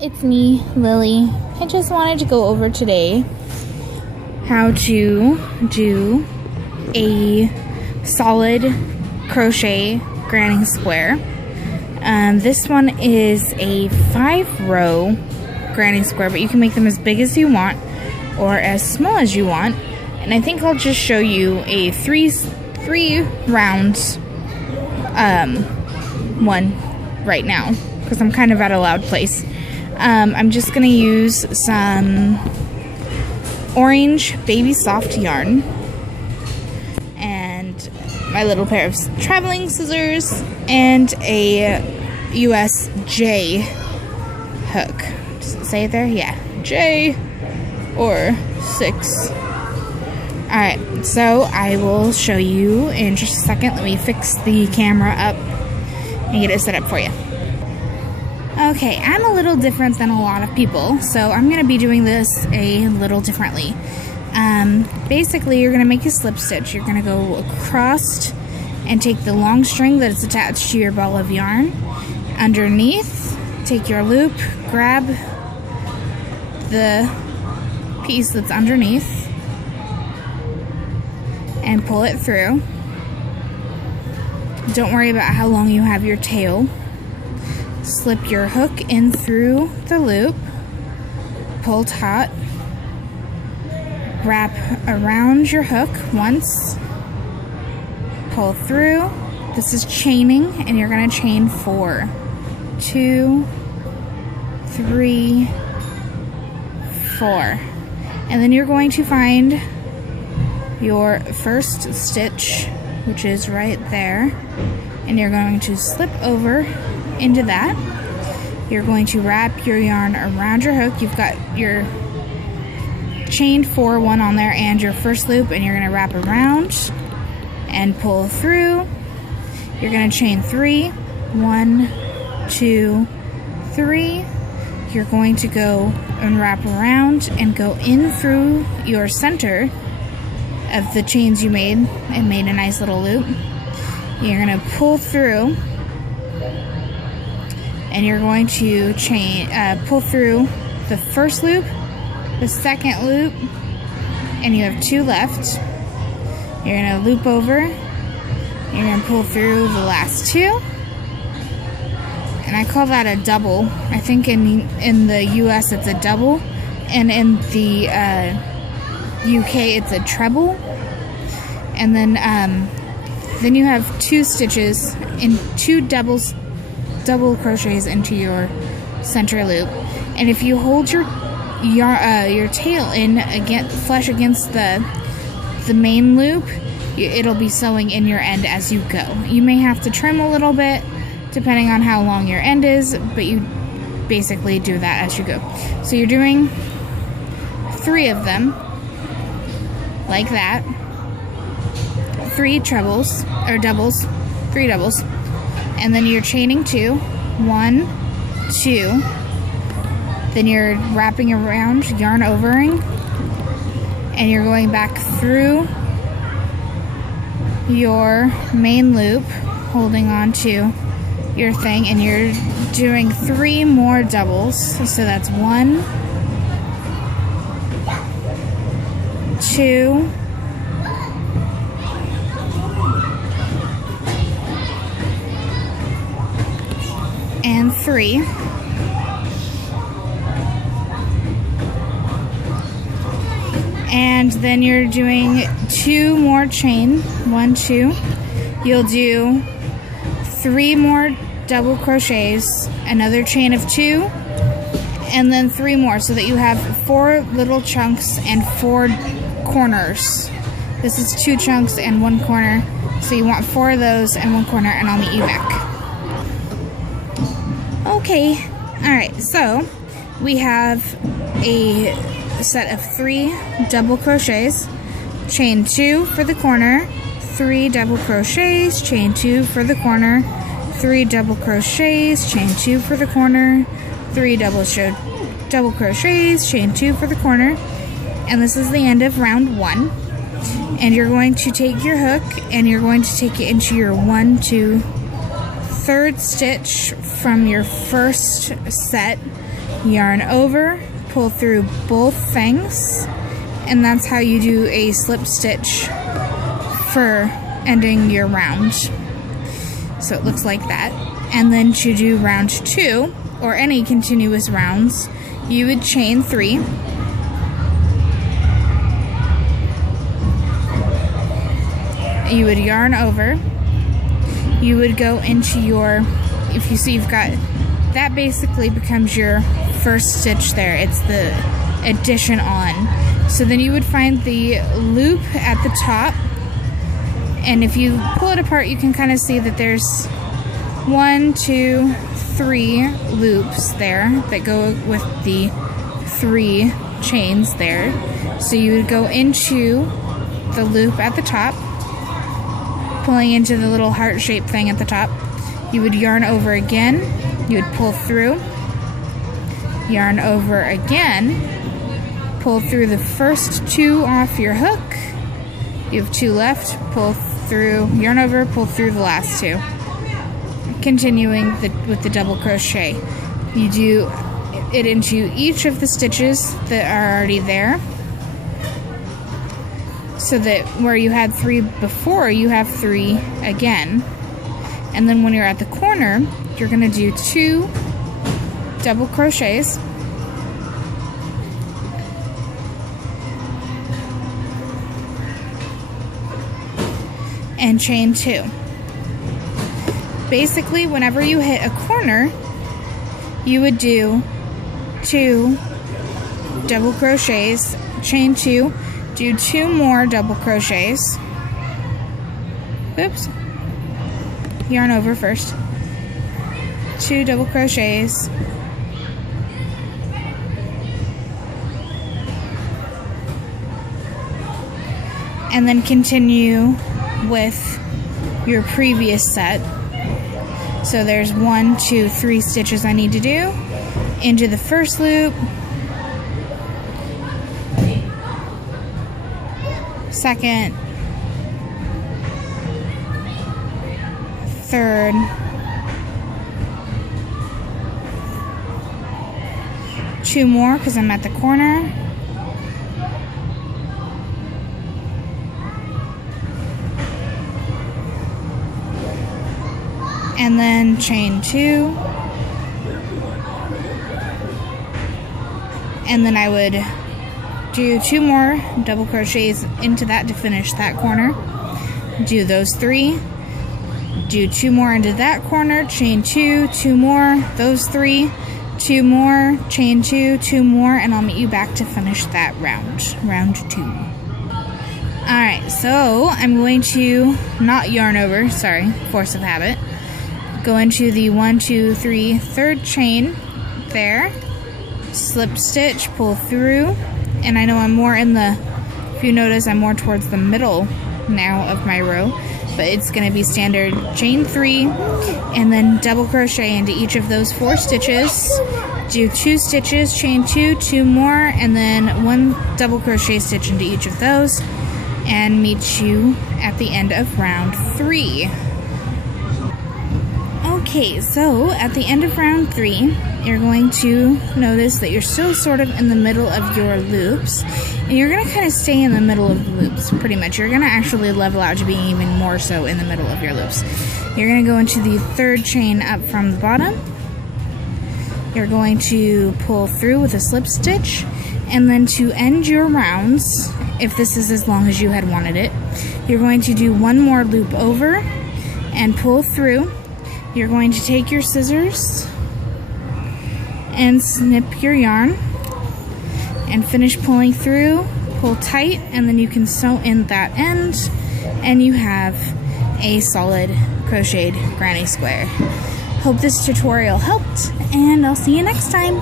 it's me, Lily. I just wanted to go over today how to do a solid crochet granny square. This one is a 5-row granny square, but you can make them as big as you want or as small as you want. And I think I'll just show you a three rounds one right now because I'm kind of at a loud place. I'm just gonna use some orange baby soft yarn and my little pair of traveling scissors and a USJ hook. Does it say it there? Yeah, J or 6. Alright, so I will show you in just a second. Let me fix the camera up and get it set up for you. Okay, I'm a little different than a lot of people, so I'm going to be doing this a little differently. Basically, you're going to make a slip stitch. You're going to go across and take the long string that is attached to your ball of yarn. Underneath, take your loop, grab the piece that's underneath, and pull it through. Don't worry about how long you have your tail. Slip your hook in through the loop, pull taut, wrap around your hook once, pull through. This is chaining, and you're going to chain 4, 2, 3, 4, and then you're going to find your first stitch, which is right there, and you're going to slip over into that. You're going to wrap your yarn around your hook. You've got your chained 4 one on there and your first loop, and you're going to wrap around and pull through. You're going to chain 3, 1, 2, 3. You're going to go and wrap around and go in through your center of the chains you made and made a nice little loop. You're going to pull through, and you're going to pull through the first loop, the second loop, and you have 2 left. You're going to loop over, you're going to pull through the last 2, and I call that a double. I think in the US it's a double, and in the UK it's a treble. And then you have 2 stitches in 2 double crochets into your center loop, and if you hold your tail in flush against the main loop, it'll be sewing in your end as you go. You may have to trim a little bit depending on how long your end is, but you basically do that as you go. So you're doing 3 of them like that. 3 trebles or doubles, 3 doubles, and then you're chaining 2, 1, 2. Then you're wrapping around, yarn overing, and you're going back through your main loop, holding on to your thing, and you're doing 3 more doubles. So that's 1, 2, and 3. And then you're doing 2 more chain, 1, 2. You'll do 3 more double crochets, another chain of 2, and then 3 more, so that you have 4 little chunks and 4 corners. This is 2 chunks and 1 corner, so you want 4 of those and 1 corner, and I'll meet you back. Okay, alright, so we have a set of 3 double crochets, chain 2 for the corner, 3 double crochets, chain 2 for the corner, 3 double crochets, chain 2 for the corner, 3 double crochets, chain 2 for the corner, and this is the end of round 1. And you're going to take your hook and you're going to take it into your 1, 2, 3rd stitch from your first set yarn over, pull through both things, and that's how you do a slip stitch for ending your round. So it looks like that. And then to do round 2, or any continuous rounds, you would chain 3. You would yarn over. You would go into your, if you see you've got, that basically becomes your first stitch there. It's the addition on. So then you would find the loop at the top, and if you pull it apart, you can kind of see that there's 1, 2, 3 loops there that go with the 3 chains there. So you would go into the loop at the top, pulling into the little heart-shaped thing at the top. You would yarn over again, you would pull through, yarn over again, pull through the first 2 off your hook, you have 2 left, pull through, yarn over, pull through the last 2. Continuing with the double crochet. You do it into each of the stitches that are already there, so that where you had 3 before, you have 3 again. And then when you're at the corner, you're going to do 2 double crochets, and chain 2. Basically, whenever you hit a corner, you would do 2 double crochets, chain 2, do 2 more double crochets. Oops. Yarn over first. 2 double crochets. And then continue with your previous set. So there's 1, 2, 3 stitches I need to do. Into the first loop. Second. Third. Two more because I'm at the corner. And then chain 2. And then I would do 2 more double crochets into that to finish that corner. Do those 3. Do 2 more into that corner, chain 2, 2 more, those 3, 2 more, chain 2, 2 more, and I'll meet you back to finish that round 2. Alright, so I'm going to not yarn over, sorry, force of habit. Go into the 1, 2, 3, third chain there, slip stitch, pull through, and I know I'm more in the, if you notice, I'm more towards the middle now of my row, but it's going to be standard chain 3, and then double crochet into each of those 4 stitches, do 2 stitches, chain 2, 2 more, and then 1 double crochet stitch into each of those, and meet you at the end of round 3. Okay, so at the end of round 3, you're going to notice that you're still sort of in the middle of your loops, and you're going to kind of stay in the middle of the loops, pretty much. You're going to actually level out to being even more so in the middle of your loops. You're going to go into the third chain up from the bottom. You're going to pull through with a slip stitch, and then to end your rounds, if this is as long as you had wanted it, you're going to do 1 more loop over and pull through. You're going to take your scissors and snip your yarn and finish pulling through, pull tight, and then you can sew in that end, and you have a solid crocheted granny square. Hope this tutorial helped, and I'll see you next time.